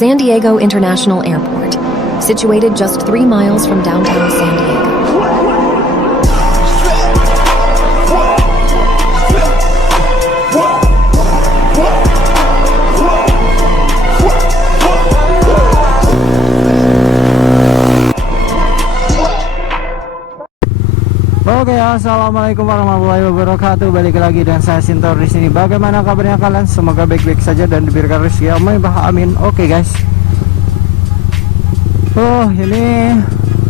San Diego International Airport, situated just 3 miles from downtown San Diego. Oke, assalamualaikum warahmatullahi wabarakatuh. Balik lagi dengan saya Sintor di sini. Bagaimana kabarnya kalian? Semoga baik-baik saja dan diberikan rezeki Allah. Amin. Oke guys. Ini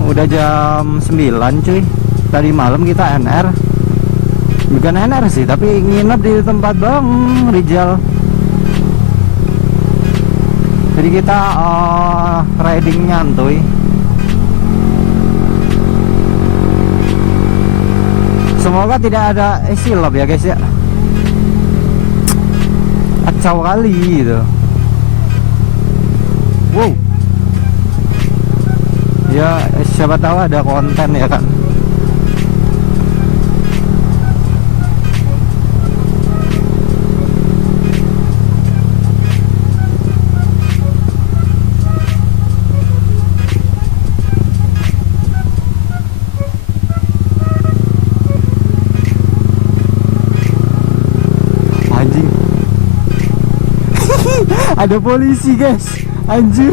udah jam 9 cuy. Tadi malam kita NR. Bukan NR sih, tapi nginep di tempat Bang Rijal. Jadi kita riding nyantuy. Semoga tidak ada silap ya guys ya. Kacau kali gitu. Wow. Ya siapa tahu ada konten ya kan. Ada polisi guys, anjir.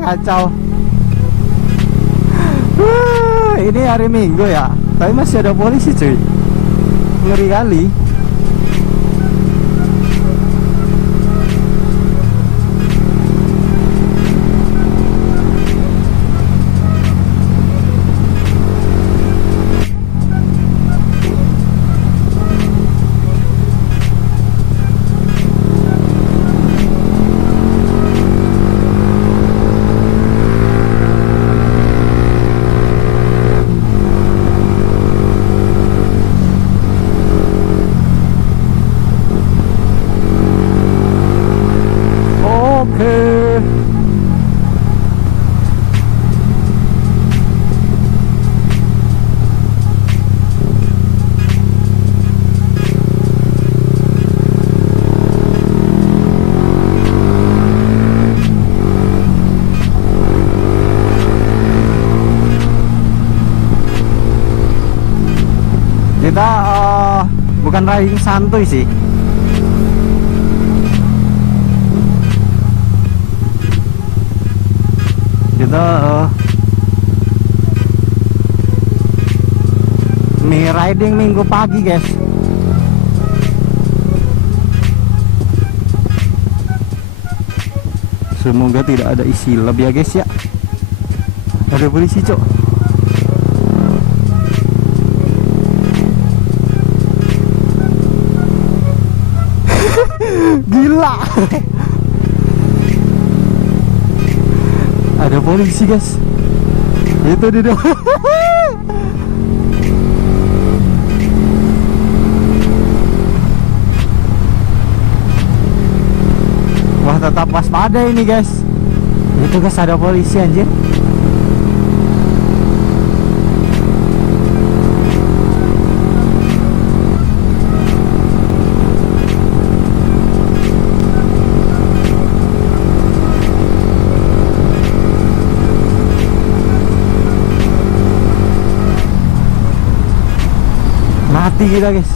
Kacau. Ini hari Minggu ya, tapi masih ada polisi cuy. Ngeri kali. Kita bukan riding santuy sih. Kita riding minggu pagi guys. Semoga tidak ada isilap ya guys ya. Ada polisi cok. Gila. Ada polisi guys. Itu di depan. Wah, tetap waspada ini guys. Itu guys, ada polisi anjir. Mati kita guys.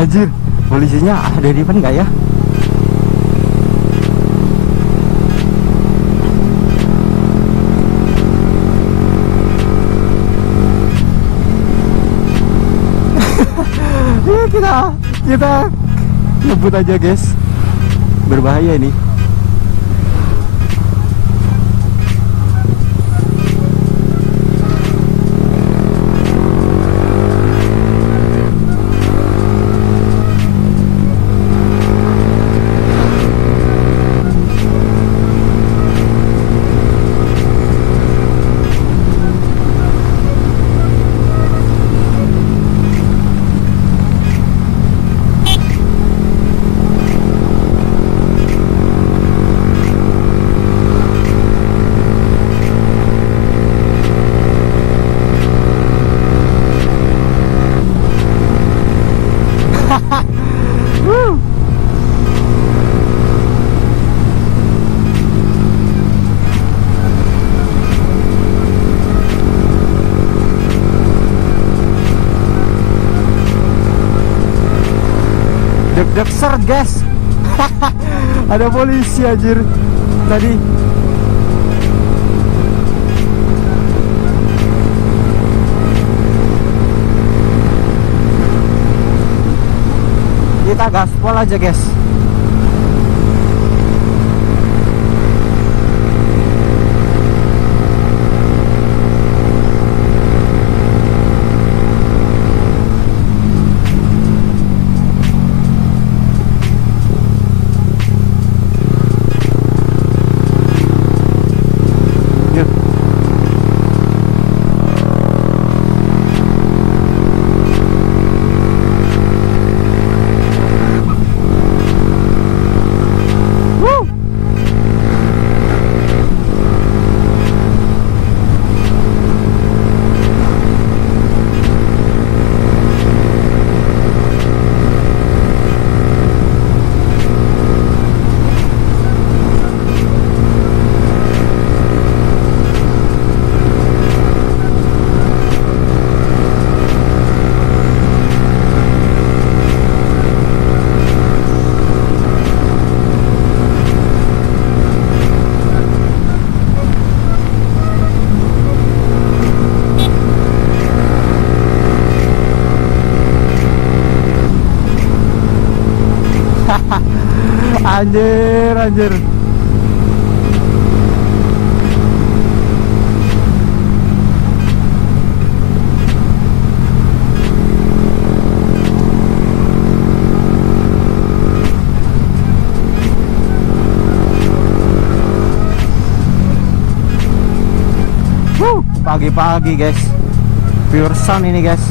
Anjir, polisinya ada di depan nggak ya? Ya, kita ngebut aja guys. Berbahaya ini. Dekser guys. Ada polisi anjir tadi. Kita gaspol aja guys. Anjir, anjir. Pagi-pagi guys, pure sun ini guys.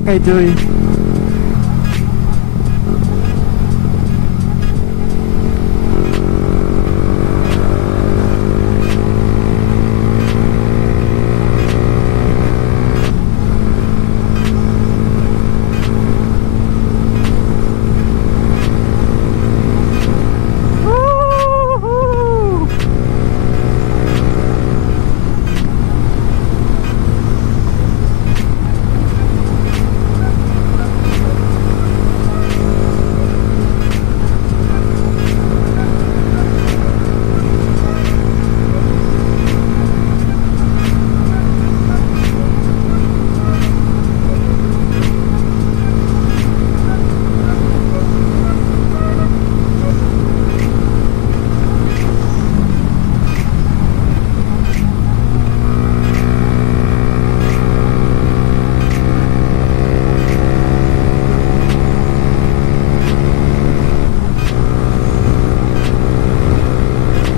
Oke cuy,